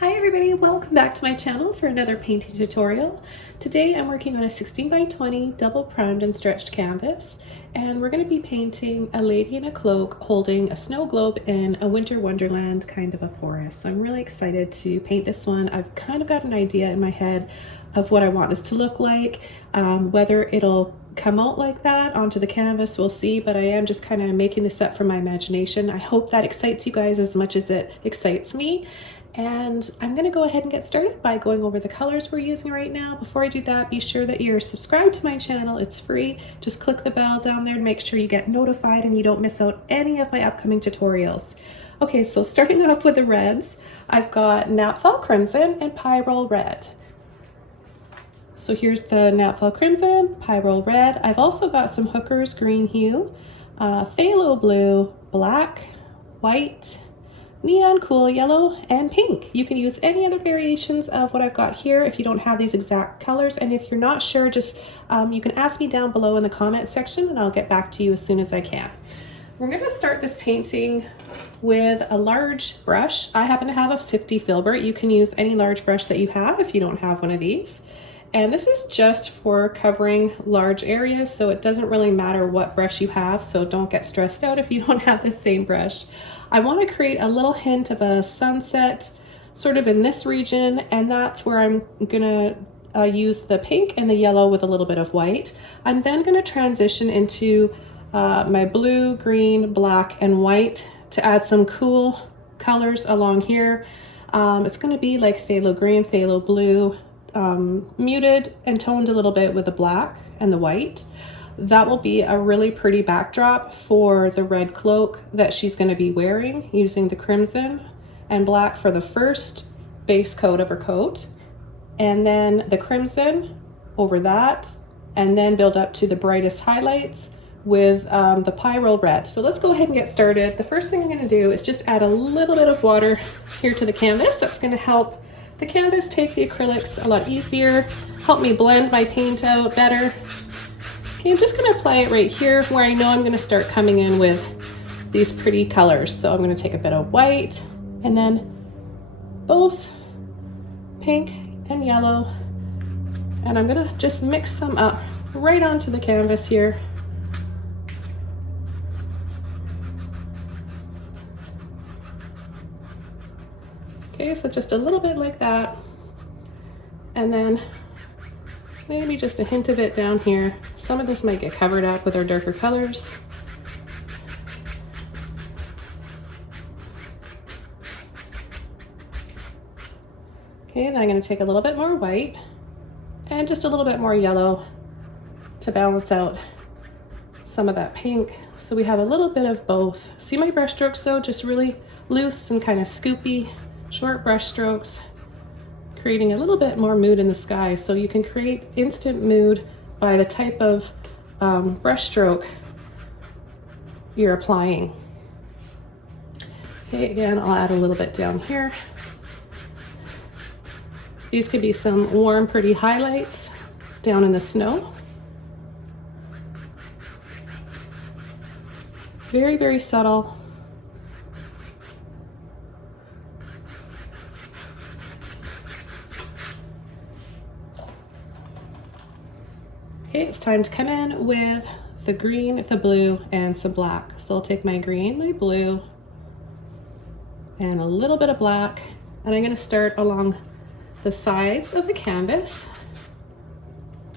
Hi everybody, welcome back to my channel for another painting tutorial. Today I'm working on a 16 by 20 double primed and stretched canvas, and we're going to be painting a lady in a cloak holding a snow globe in a winter wonderland kind of a forest. So I'm really excited to paint this one. I've kind of got an idea in my head of what I want this to look like. Whether it'll come out like that onto the canvas, we'll see, but I am just kind of making this up from my imagination. I hope that excites you guys as much as it excites me. And I'm going to go ahead and get started by going over the colors we're using right now. Before I do that, be sure that you're subscribed to my channel. It's free. Just click the bell down there to make sure you get notified and you don't miss out any of my upcoming tutorials. Okay, so starting off with the reds, I've got Napthol Crimson and Pyrol Red. So here's the Napthol Crimson, Pyrol Red. I've also got some Hooker's Green Hue, Phthalo Blue, Black, White, Neon Cool Yellow, and Pink. You can use any other variations of what I've got here if you don't have these exact colors, and if you're not sure, just you can ask me down below in the comment section and I'll get back to you as soon as I can. We're going to start this painting with a large brush. I happen to have a 50 filbert. You can use any large brush that you have if you don't have one of these. And this is just for covering large areas, so it doesn't really matter what brush you have, so don't get stressed out if you don't have the same brush. I want to create a little hint of a sunset sort of in this region, and that's where I'm gonna use the pink and the yellow with a little bit of white. I'm then going to transition into my blue, green, black, and white to add some cool colors along here. It's going to be like phthalo green, phthalo blue, muted and toned a little bit with the black and the white. That will be a really pretty backdrop for the red cloak that she's going to be wearing, using the crimson and black for the first base coat of her coat, and then the crimson over that, and then build up to the brightest highlights with the Pyrol Red. So let's go ahead and get started. The first thing I'm going to do is just add a little bit of water here to the canvas. That's going to help the canvas take the acrylics a lot easier, help me blend my paint out better. Okay, I'm just going to apply it right here where I know I'm going to start coming in with these pretty colors. So I'm going to take a bit of white and then both pink and yellow, and I'm going to just mix them up right onto the canvas here. Okay, so just a little bit like that, and then maybe just a hint of it down here. Some of this might get covered up with our darker colors. Okay, then I'm going to take a little bit more white and just a little bit more yellow to balance out some of that pink. So we have a little bit of both. See my brush strokes though, just really loose and kind of scoopy, short brush strokes, creating a little bit more mood in the sky. So you can create instant mood by the type of brush stroke you're applying. Okay, again, I'll add a little bit down here. These could be some warm, pretty highlights down in the snow. Very, very subtle. Okay, it's time to come in with the green, the blue, and some black. So I'll take my green, my blue, and a little bit of black, and I'm going to start along the sides of the canvas.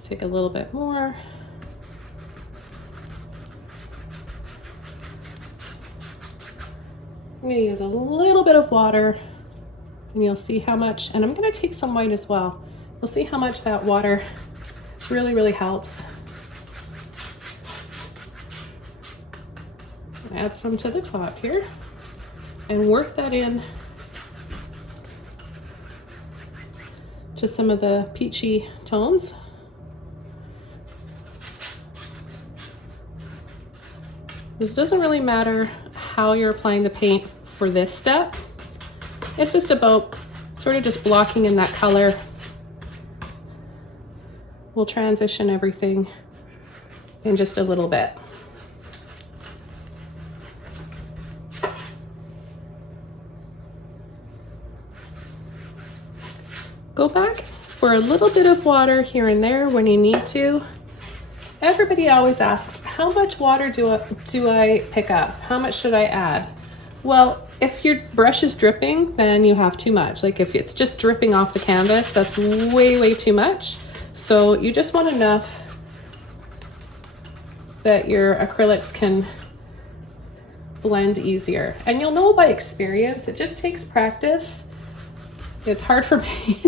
Take a little bit more. I'm going to use a little bit of water, and you'll see how much, and I'm going to take some white as well. You'll see how much that water really helps. Add some to the top here and work that in to some of the peachy tones. This doesn't really matter how you're applying the paint for this step. It's just about sort of just blocking in that color. We'll transition everything in just a little bit. Go back for a little bit of water here and there when you need to. Everybody always asks, how much water do I pick up? How much should I add? Well, if your brush is dripping, then you have too much. Like if it's just dripping off the canvas, that's way, way too much. So you just want enough that your acrylics can blend easier. And you'll know by experience, it just takes practice. It's hard for me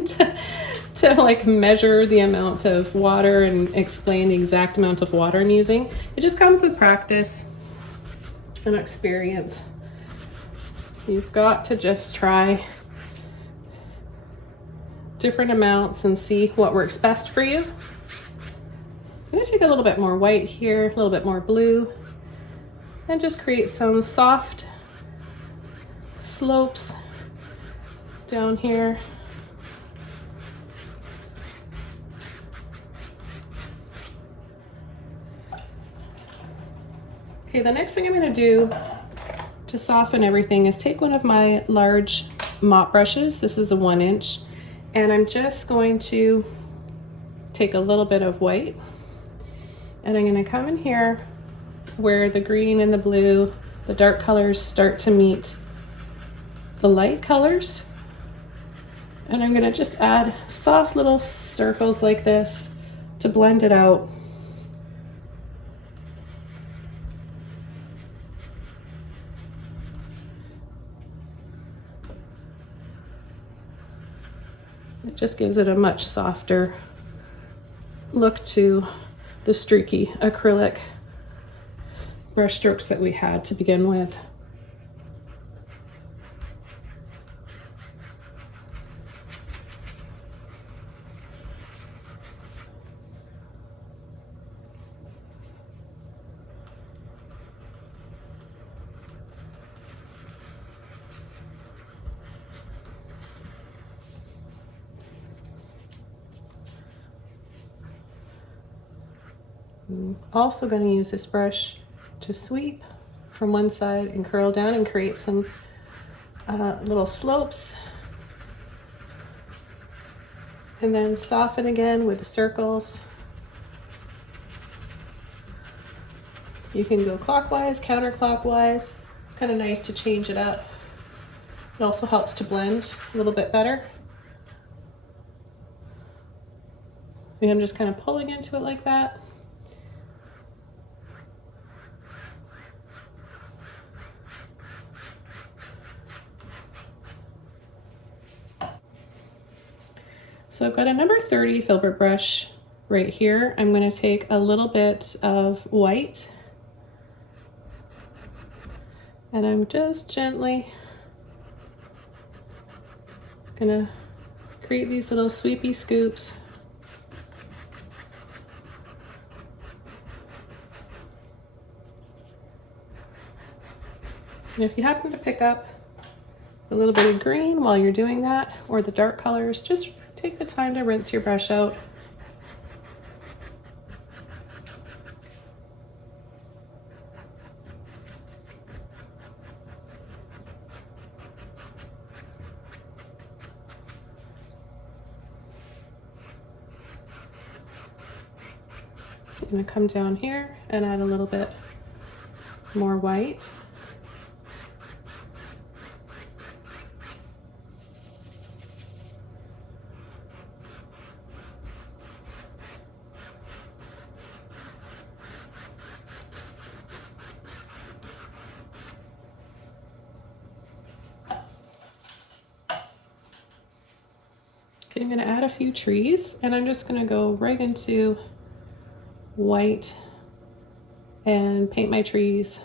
to like measure the amount of water and explain the exact amount of water I'm using. It just comes with practice and experience. You've got to just try different amounts and see what works best for you. I'm gonna take a little bit more white here, a little bit more blue, and just create some soft slopes down here. Okay, the next thing I'm gonna do to soften everything is take one of my large mop brushes. This is a 1 inch, and I'm just going to take a little bit of white, and I'm gonna come in here where the green and the blue, the dark colors start to meet the light colors. And I'm gonna just add soft little circles like this to blend it out. It just gives it a much softer look to the streaky acrylic brush strokes that we had to begin with. I'm also going to use this brush to sweep from one side and curl down and create some little slopes, and then soften again with the circles. You can go clockwise, counterclockwise. It's kind of nice to change it up. It also helps to blend a little bit better. See, I'm just kind of pulling into it like that. So I've got a number 30 filbert brush right here. I'm going to take a little bit of white, and I'm just gently going to create these little sweepy scoops. And if you happen to pick up a little bit of green while you're doing that, or the dark colors, just take the time to rinse your brush out. I'm going to come down here and add a little bit more white. Okay, I'm going to add a few trees, and I'm just going to go right into white and paint my trees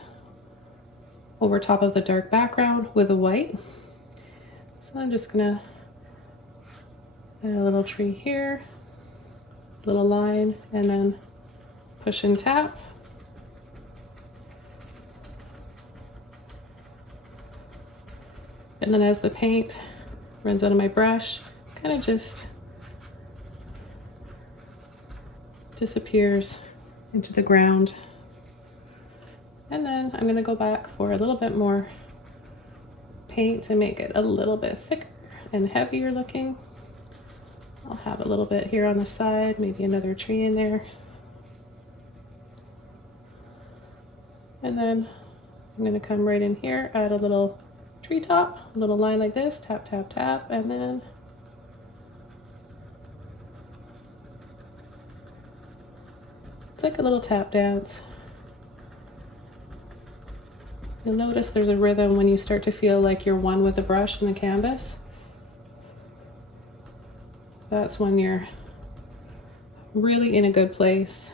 over top of the dark background with a white. So I'm just going to add a little tree here, little line, and then push and tap. And then as the paint runs out of my brush, kind of just disappears into the ground. And then I'm going to go back for a little bit more paint to make it a little bit thicker and heavier looking. I'll have a little bit here on the side, maybe another tree in there. And then I'm gonna come right in here, add a little treetop, a little line like this, tap, tap, tap, and then it's like a little tap dance. You'll notice there's a rhythm when you start to feel like you're one with the brush and the canvas. That's when you're really in a good place.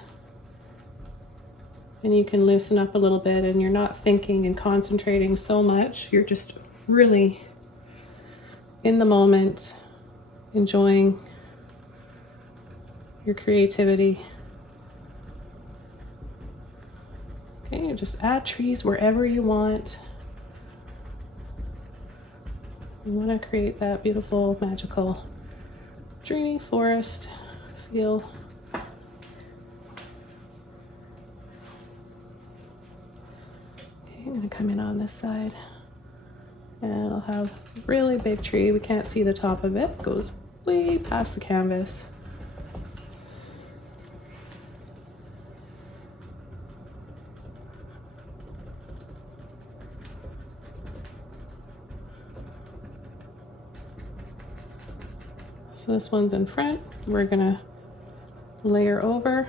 And you can loosen up a little bit and you're not thinking and concentrating so much. You're just really in the moment, enjoying your creativity. Okay, you just add trees wherever you want. You want to create that beautiful, magical, dreamy forest feel. Okay, I'm going to come in on this side. And I'll have a really big tree. We can't see the top of it. It goes way past the canvas. So this one's in front. We're gonna layer over.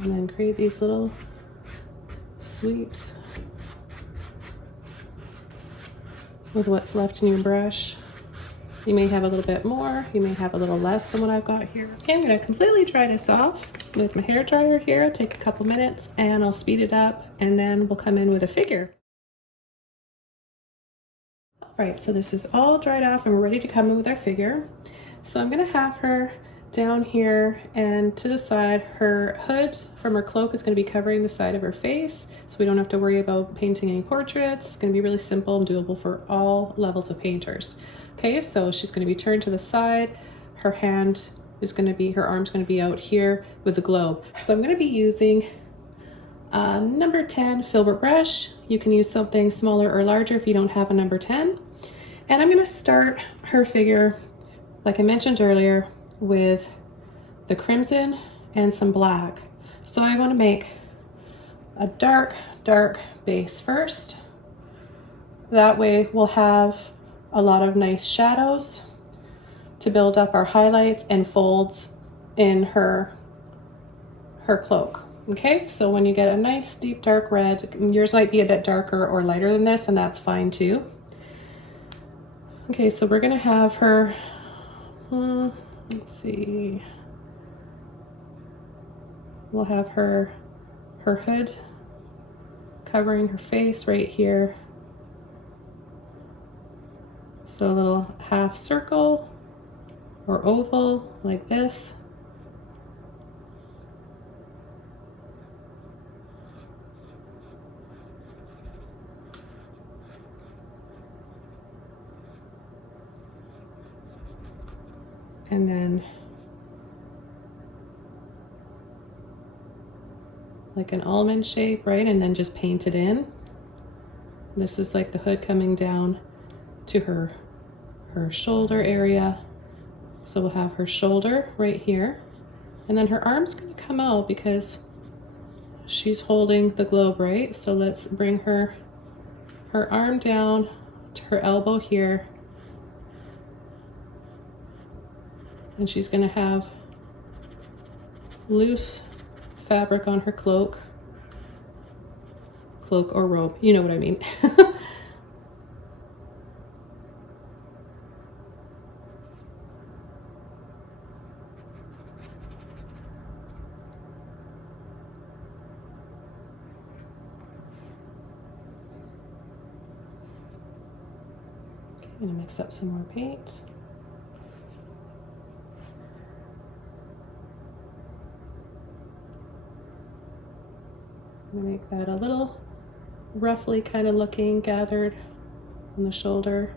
And then create these little sweeps with what's left in your brush. You may have a little bit more, you may have a little less than what I've got here. Okay, I'm gonna completely dry this off with my hair dryer here. It'll take a couple minutes and I'll speed it up and then we'll come in with a figure. All right, so this is all dried off and we're ready to come in with our figure. So I'm gonna have her down here and to the side. Her hood from her cloak is gonna be covering the side of her face, so we don't have to worry about painting any portraits. It's gonna be really simple and doable for all levels of painters. Okay, so she's going to be turned to the side. Her hand is going to be, her arm's going to be out here with the globe. So I'm going to be using a number 10 filbert brush. You can use something smaller or larger if you don't have a number 10. And I'm going to start her figure, like I mentioned earlier, with the crimson and some black. So I want to make a dark, dark base first. That way we'll have a lot of nice shadows to build up our highlights and folds in her cloak. Okay, so when you get a nice deep dark red, yours might be a bit darker or lighter than this, and that's fine too. Okay, so we're gonna have her, let's see, we'll have her hood covering her face right here. So a little half circle or oval like this. And then like an almond shape, right? And then just paint it in. This is like the hood coming down to her shoulder area. So we'll have her shoulder right here, and then her arm's going to come out because she's holding the globe, right? So let's bring her arm down to her elbow here, and she's going to have loose fabric on her cloak or robe, you know what I mean. I'm gonna mix up some more paint. I'm gonna make that a little roughly kind of looking gathered on the shoulder.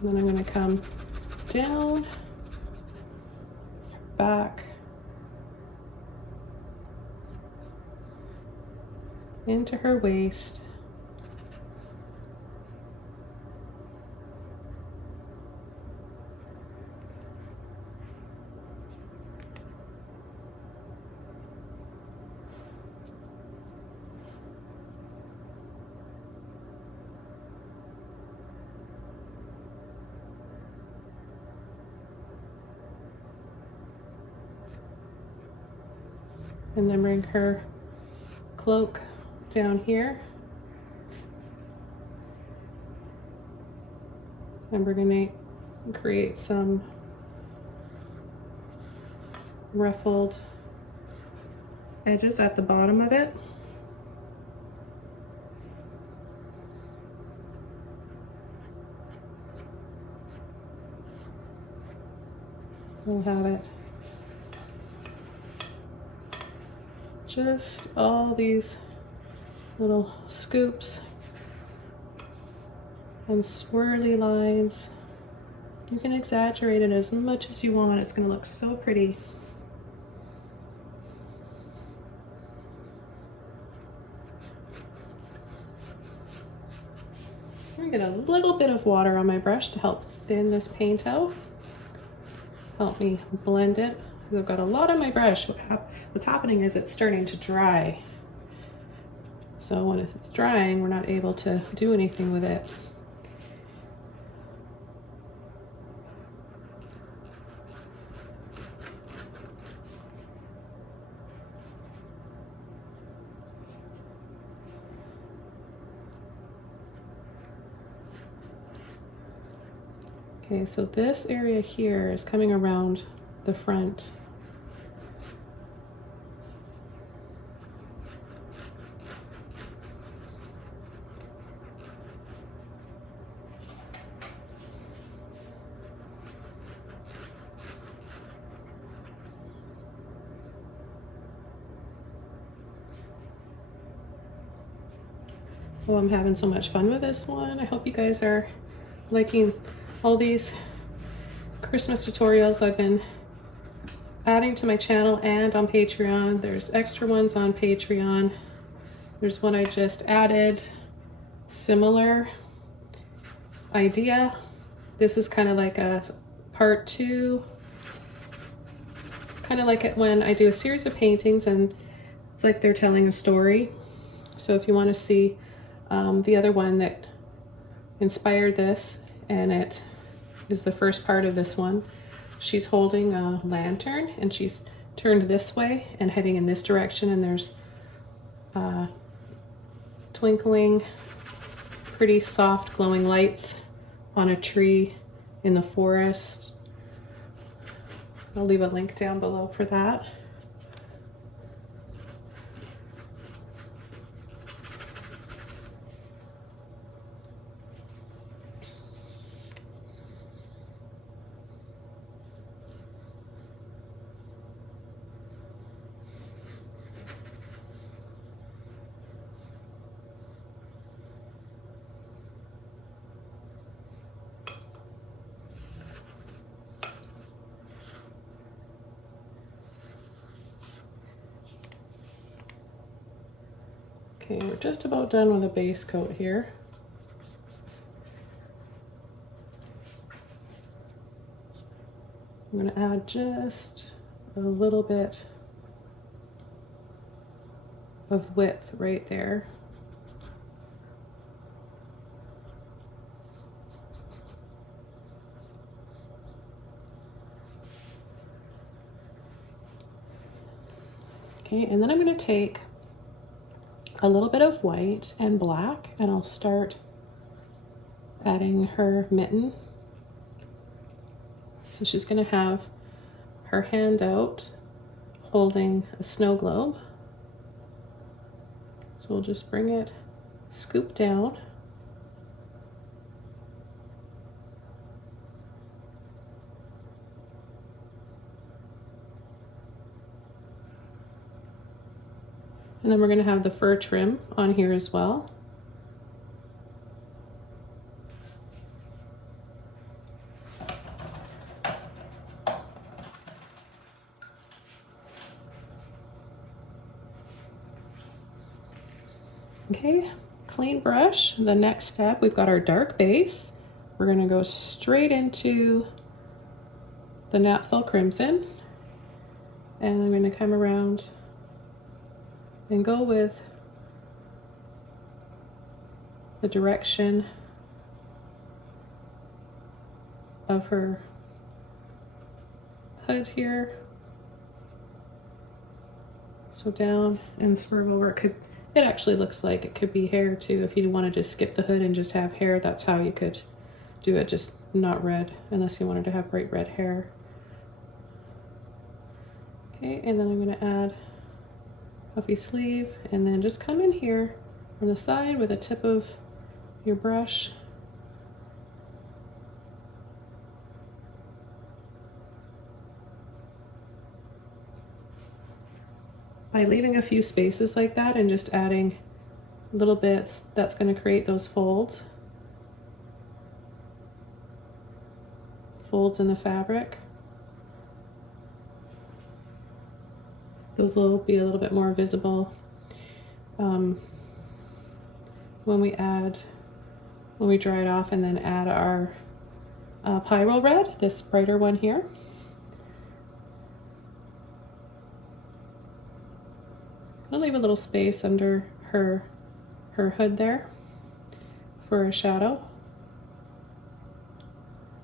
And then I'm gonna come down back into her waist. And then bring her cloak down here. And we're going to create some ruffled edges at the bottom of it. We'll have it just all these little scoops and swirly lines. You can exaggerate it as much as you want. It's going to look so pretty. I'm going to get a little bit of water on my brush to help thin this paint out. Help me blend it. I've got a lot on my brush. What's happening is it's starting to dry. So when it's drying, we're not able to do anything with it. Okay, so this area here is coming around the front. Oh, I'm having so much fun with this one. I hope you guys are liking all these Christmas tutorials I've been adding to my channel and on Patreon. There's extra ones on Patreon. There's one I just added, similar idea. This is kind of like a part 2, kind of like it when I do a series of paintings and it's like they're telling a story. So if you want to see the other one that inspired this, and it is the first part of this one, she's holding a lantern and she's turned this way and heading in this direction, and there's twinkling, pretty soft glowing lights on a tree in the forest. I'll leave a link down below for that. Okay, we're just about done with the base coat here. I'm going to add just a little bit of width right there. Okay, and then I'm going to take a little bit of white and black, and I'll start adding her mitten. So she's going to have her hand out holding a snow globe. So we'll just bring it, scoop down. And then we're going to have the fur trim on here as well. Okay, clean brush. The next step, we've got our dark base. We're going to go straight into the Napthol Crimson, and I'm going to come around and go with the direction of her hood here. So down and swivel where it actually looks like it could be hair too. If you wanted to skip the hood and just have hair, that's how you could do it, just not red, unless you wanted to have bright red hair. Okay, and then I'm going to add puffy sleeve, and then just come in here on the side with the tip of your brush. By leaving a few spaces like that and just adding little bits, that's going to create those folds in the fabric. Those will be a little bit more visible when we dry it off and then add our Pyrol red, this brighter one here. I'll leave a little space under her hood there for a shadow.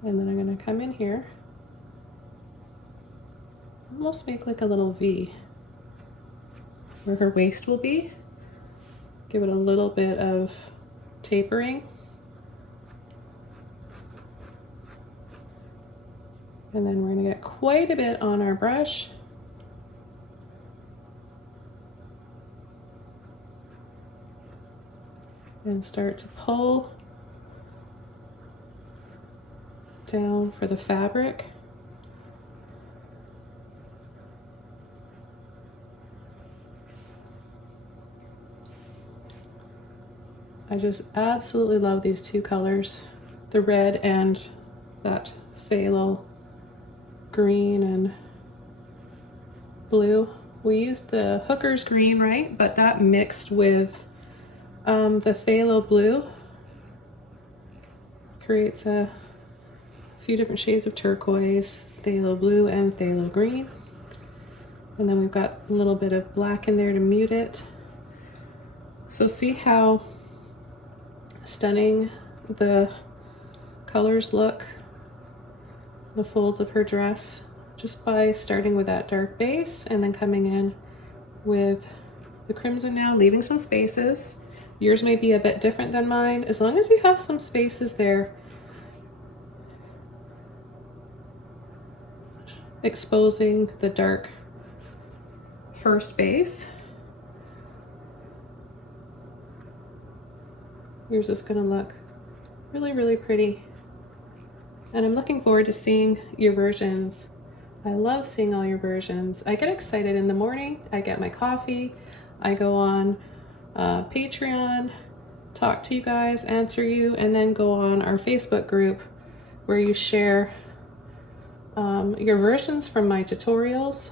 And then I'm going to come in here, almost make like a little V where her waist will be. Give it a little bit of tapering. And then we're going to get quite a bit on our brush. And start to pull down for the fabric. I just absolutely love these two colors, the red and that phthalo green and blue. We used the hooker's green, right? But that mixed with the phthalo blue creates a few different shades of turquoise, phthalo blue and phthalo green. And then we've got a little bit of black in there to mute it. So see how stunning the colors look, the folds of her dress, just by starting with that dark base and then coming in with the crimson now, leaving some spaces. Yours may be a bit different than mine. As long as you have some spaces there, exposing the dark first base. Yours is going to look really, really pretty. And I'm looking forward to seeing your versions. I love seeing all your versions. I get excited in the morning. I get my coffee. I go on Patreon, talk to you guys, answer you, and then go on our Facebook group where you share your versions from my tutorials.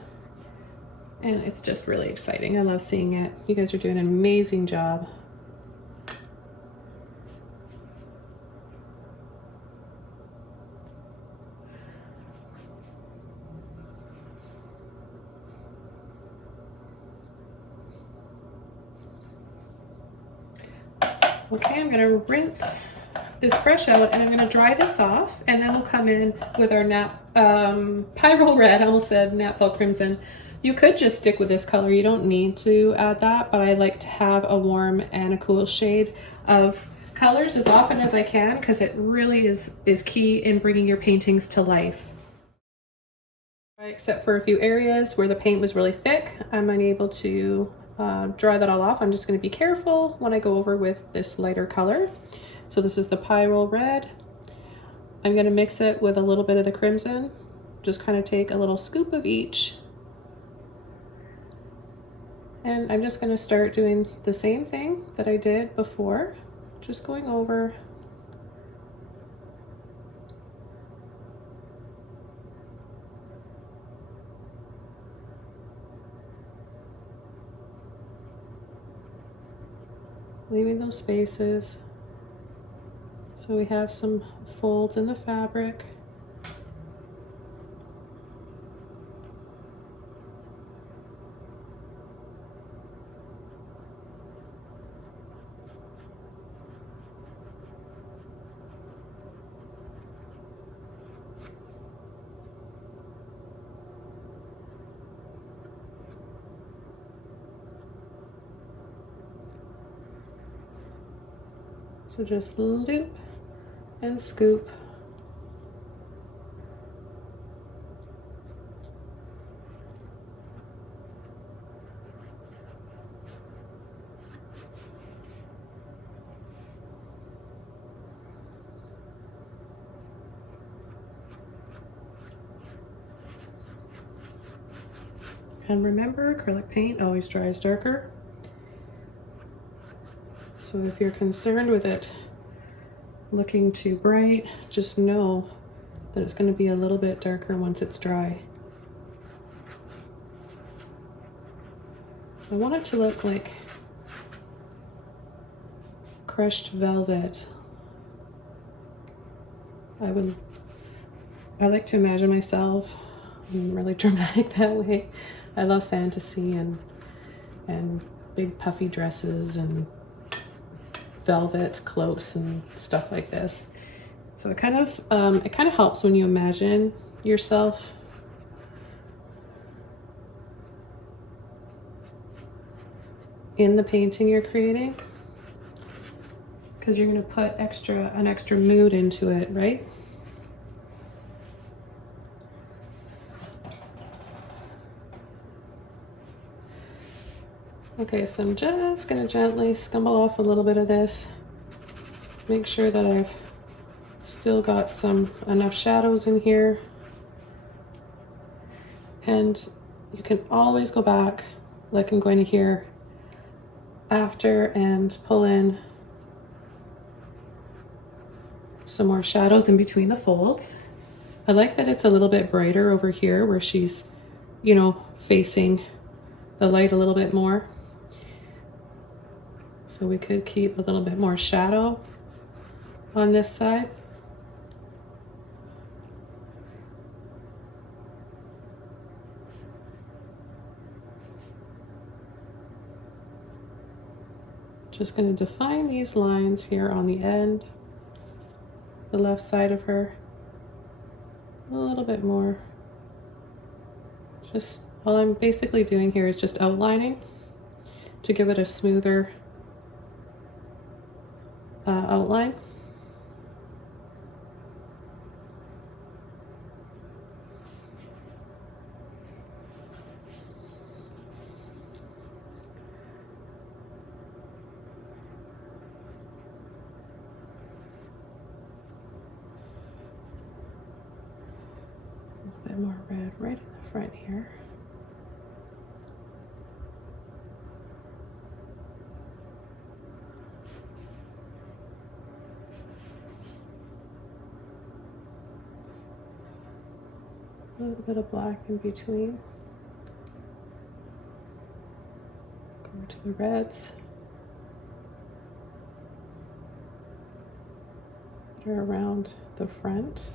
And it's just really exciting. I love seeing it. You guys are doing an amazing job. Okay, I'm gonna rinse this brush out and I'm gonna dry this off, and then we'll come in with our Pyrol red. I almost said Napthol crimson. You could just stick with this color. You don't need to add that, but I like to have a warm and a cool shade of colors as often as I can, because it really is key in bringing your paintings to life. Except for a few areas where the paint was really thick, I'm unable to dry that all off. I'm just going to be careful when I go over with this lighter color. So this is the Pyrol red. I'm going to mix it with a little bit of the crimson. Just kind of take a little scoop of each. And I'm just going to start doing the same thing that I did before, just going over leaving those spaces so we have some folds in the fabric. So just loop and scoop. And remember, acrylic paint always dries darker. So if you're concerned with it looking too bright, just know that it's going to be a little bit darker once it's dry. I want it to look like crushed velvet. I like to imagine myself. I'm really dramatic that way. I love fantasy and big puffy dresses and velvet cloaks and stuff like this. So it kind of helps when you imagine yourself in the painting you're creating, because you're going to put an extra mood into it, right? Okay, so I'm just going to gently scumble off a little bit of this. Make sure that I've still got enough shadows in here. And you can always go back, like I'm going to here, after, and pull in some more shadows in between the folds. I like that it's a little bit brighter over here where she's, you know, facing the light a little bit more. So we could keep a little bit more shadow on this side. Just going to define these lines here on the end, the left side of her, a little bit more. Just all I'm basically doing here is just outlining to give it a smoother outline. A little bit more red right in the front here. A little bit of black in between. Go to the reds. They're around the front.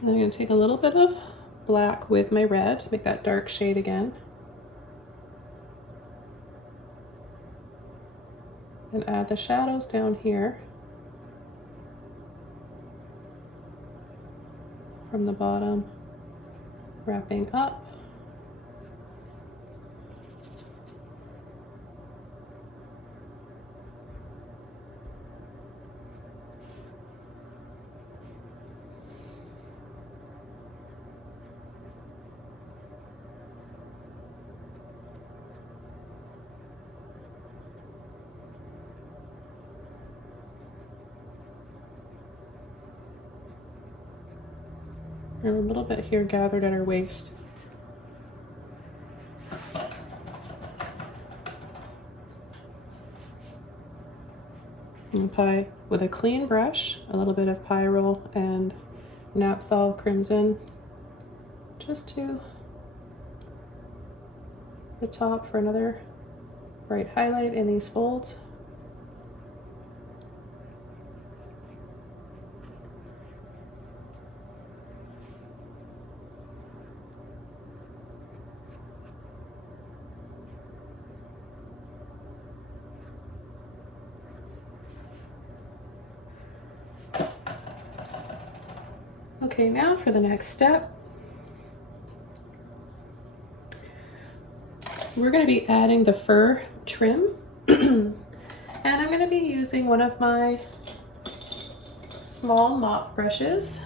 And I'm going to take a little bit of black with my red, make that dark shade again. And add the shadows down here from the bottom, wrapping up. And a little bit here gathered at her waist. And apply with a clean brush, a little bit of Pyrol and Napthol Crimson just to the top for another bright highlight in these folds. Okay, now for the next step, we're going to be adding the fur trim. And I'm going to be using one of my small mop brushes.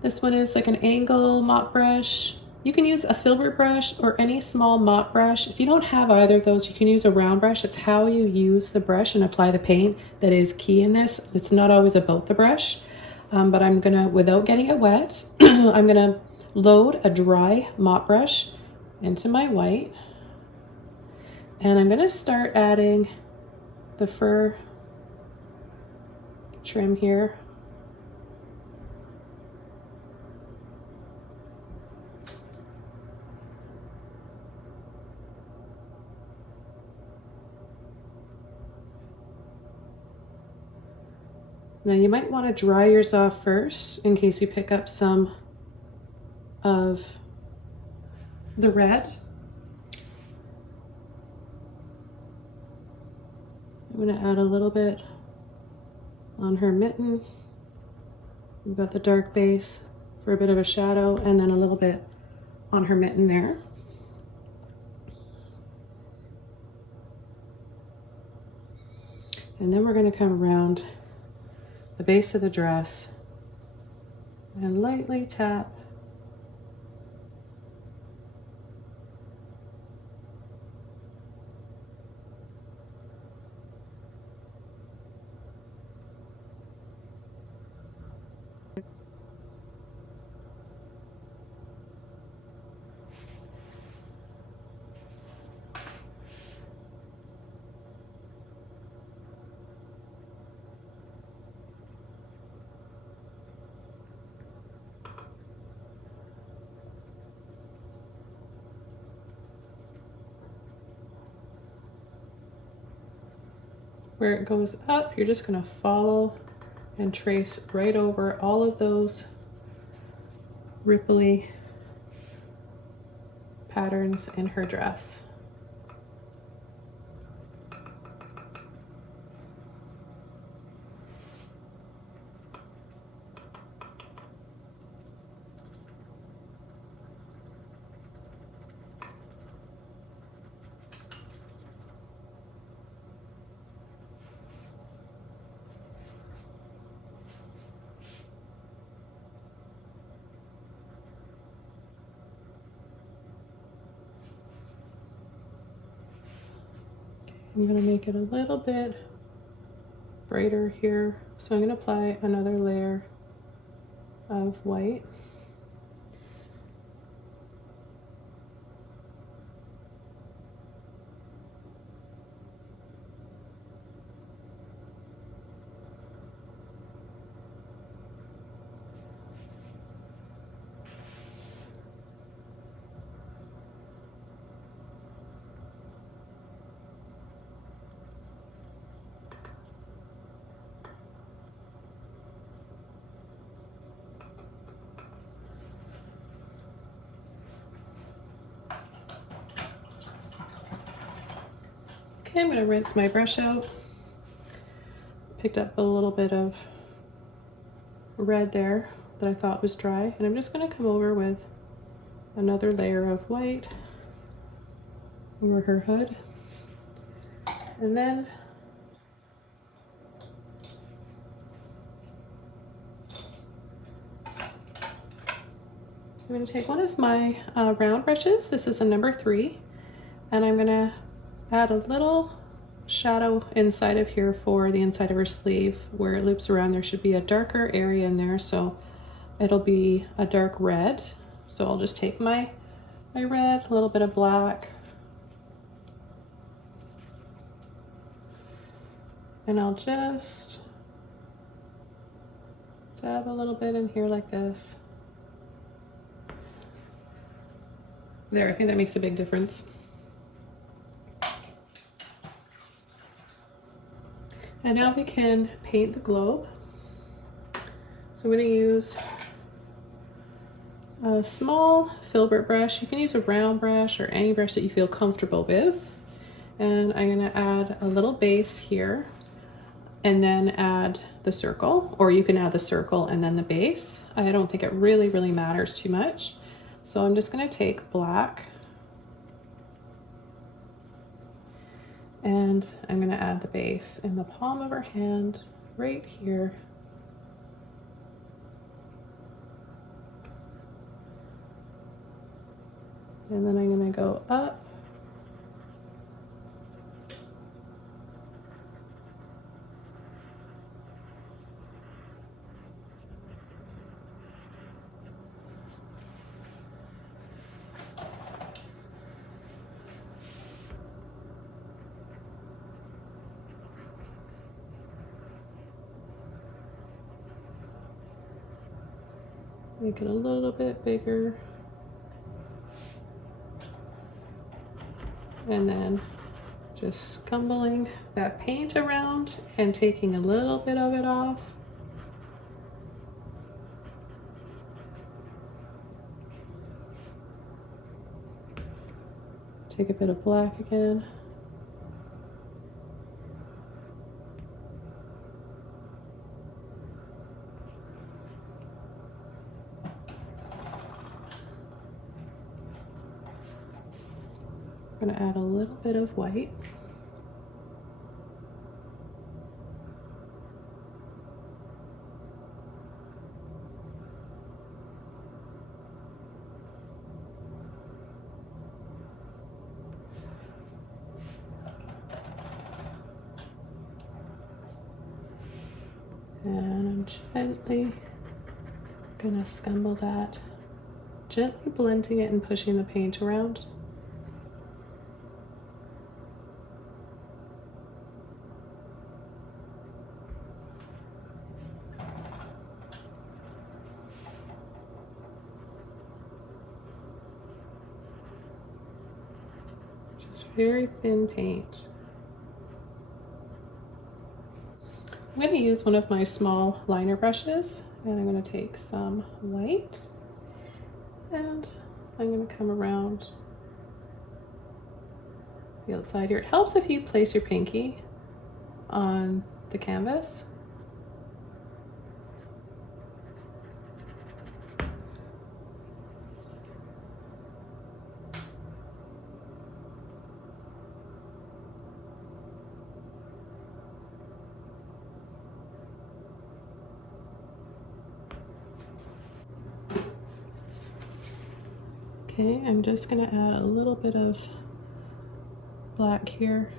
This one is like an angle mop brush. You can use a filbert brush or any small mop brush. If you don't have either of those, you can use a round brush. It's how you use the brush and apply the paint that is key in this. It's not always about the brush. But I'm gonna, without getting it wet, I'm gonna load a dry mop brush into my white, and I'm gonna start adding the fur trim here. Now you might want to dry yours off first in case you pick up some of the red. I'm going to add a little bit on her mitten. We've got the dark base for a bit of a shadow, and then a little bit on her mitten there. And then we're going to come around the base of the dress and lightly tap where it goes up. You're just going to follow and trace right over all of those ripply patterns in her dress. I'm going to make it a little bit brighter here. So I'm going to apply another layer of white. Okay, I'm going to rinse my brush out. Picked up a little bit of red there that I thought was dry, and I'm just going to come over with another layer of white over her hood. And then I'm going to take one of my round brushes. This is a number 3, and I'm going to add a little shadow inside of here for the inside of her sleeve where it loops around. There should be a darker area in there, so it'll be a dark red. So I'll just take my red, a little bit of black, and I'll just Dab a little bit in here like this. There, I think that makes a big difference. And now we can paint the globe. So I'm going to use a small filbert brush. You can use a round brush or any brush that you feel comfortable with. And I'm going to add a little base here and then add the circle, or you can add the circle and then the base. I don't think it really matters too much. So I'm just going to take black and I'm going to add the base in the palm of her hand right here. And then I'm going to go up. Make it a little bit bigger. And then just scumbling that paint around and taking a little bit of it off. Take a bit of black again. I'm going to add a little bit of white. And I'm gently going to scumble that, gently blending it and pushing the paint around. Very thin paint. I'm going to use one of my small liner brushes and I'm going to take some white and I'm going to come around the outside here. It helps if you place your pinky on the canvas. Okay, I'm just going to add a little bit of black here.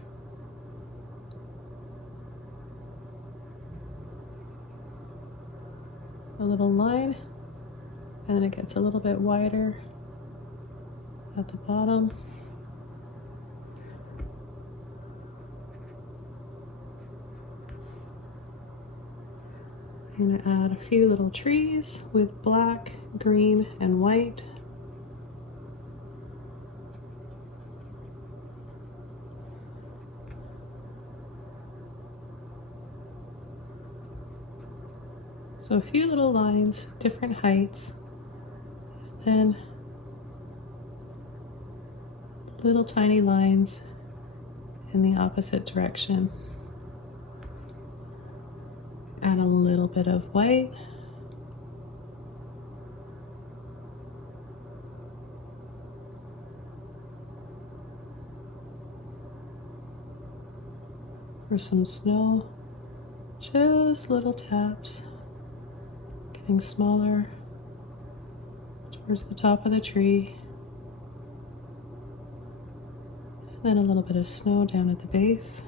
A little line, and then it gets a little bit wider at the bottom. I'm going to add a few little trees with black, green, and white. So a few little lines, different heights, then little tiny lines in the opposite direction. Add a little bit of white. For some snow, just little taps. Getting smaller towards the top of the tree, and then a little bit of snow down at the base.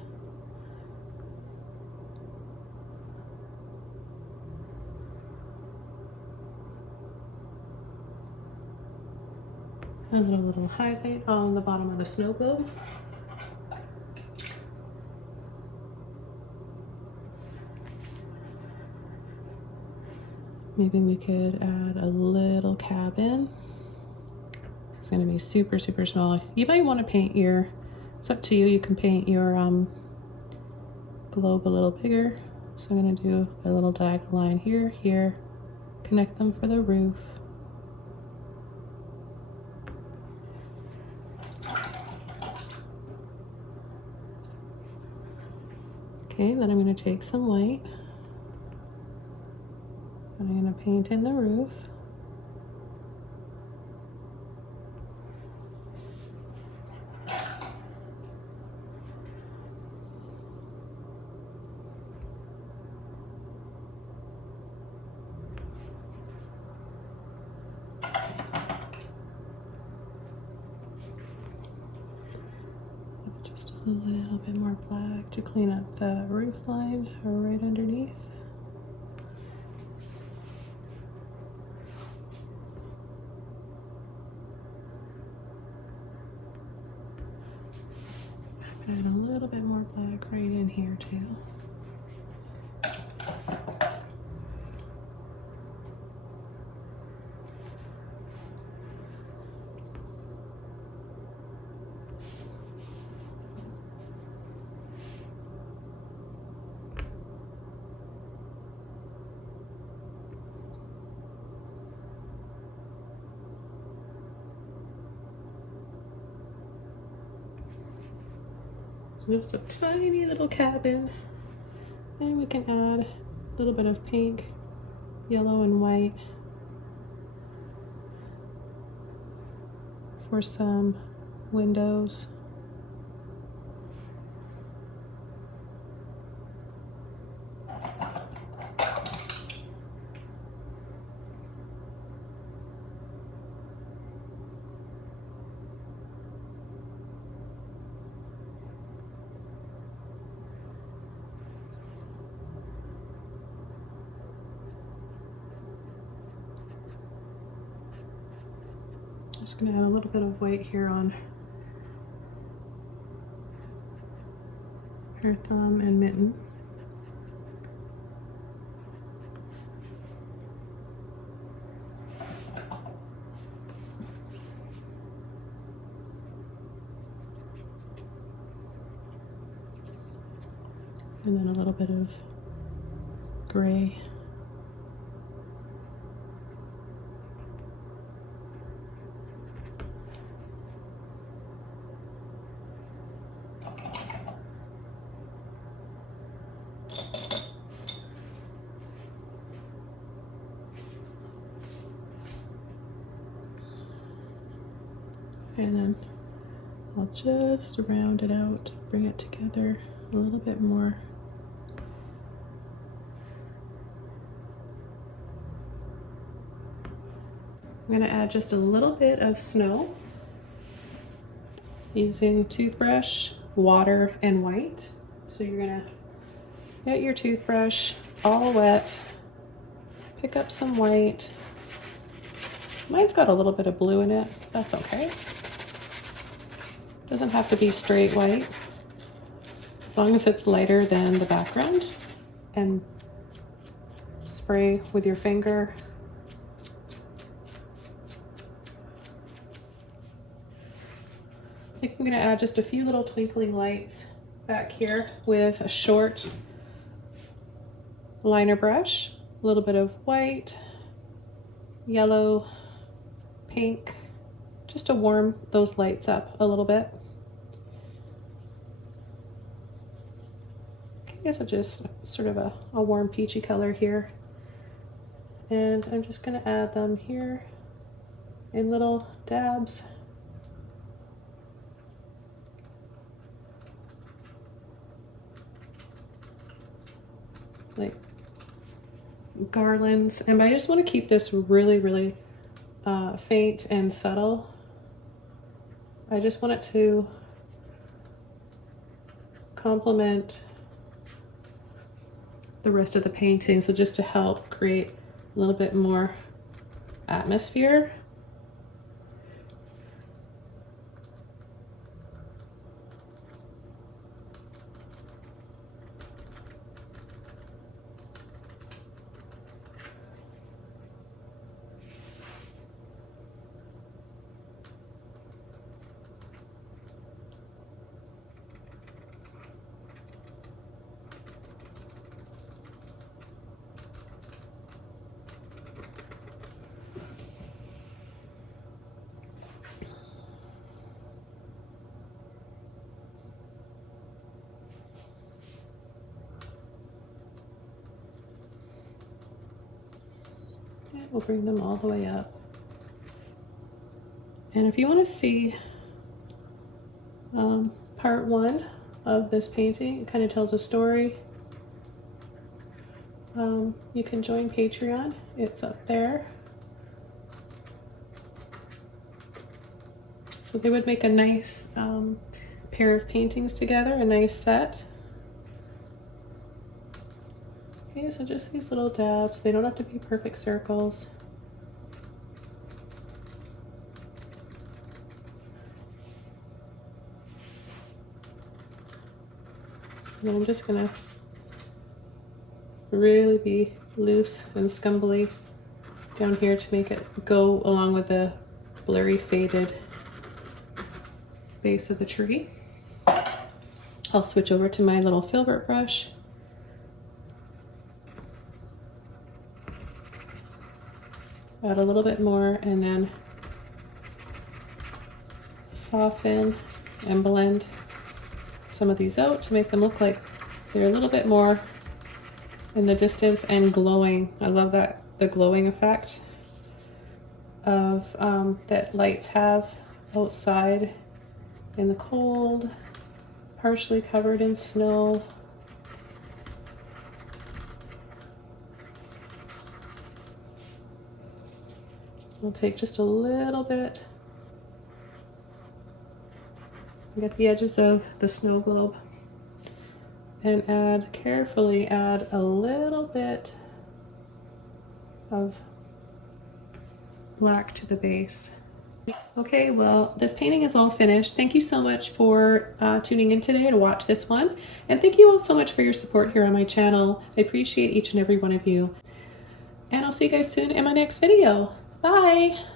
And a little highlight on the bottom of the snow globe. Maybe we could add a little cabin. It's going to be super, super small. You might want to paint your, it's up to you, you can paint your globe a little bigger. So I'm going to do a little diagonal line here, here, connect them for the roof. Okay, then I'm going to take some white and I'm going to paint in the roof. Just a little bit more black to clean up the roof line right underneath. Add a little bit more black right in here too. So just a tiny little cabin, and we can add a little bit of pink, yellow, and white for some windows. Just gonna add a little bit of white here on her thumb and mitten. And then a little bit of gray. And then I'll just round it out, bring it together a little bit more. I'm going to add just a little bit of snow using toothbrush, water, and white. So you're going to get your toothbrush all wet, pick up some white. Mine's got a little bit of blue in it. That's okay. Doesn't have to be straight white, as long as it's lighter than the background. And spray with your finger. I think I'm going to add just a few little twinkling lights back here with a short liner brush, a little bit of white, yellow, pink, just to warm those lights up a little bit. Okay, so just sort of a warm peachy color here. And I'm just going to add them here in little dabs. Like garlands, and I just want to keep this really, really faint and subtle. I just want it to complement the rest of the painting, so just to help create a little bit more atmosphere. we'll bring them all the way up. And if you want to see part 1 of this painting, it kind of tells a story. You can join Patreon, it's up there. So they would make a nice pair of paintings together, a nice set. Okay, so just these little dabs, they don't have to be perfect circles. And then I'm just gonna really be loose and scumbly down here to make it go along with the blurry faded base of the tree. I'll switch over to my little filbert brush. Add a little bit more and then soften and blend some of these out to make them look like they're a little bit more in the distance and glowing. I love that, the glowing effect of that lights have outside in the cold, partially covered in snow. I'll take just a little bit, get the edges of the snow globe, and carefully add a little bit of black to the base. Okay, well, this painting is all finished. Thank you so much for tuning in today to watch this one. And thank you all so much for your support here on my channel. I appreciate each and every one of you. And I'll see you guys soon in my next video. Bye!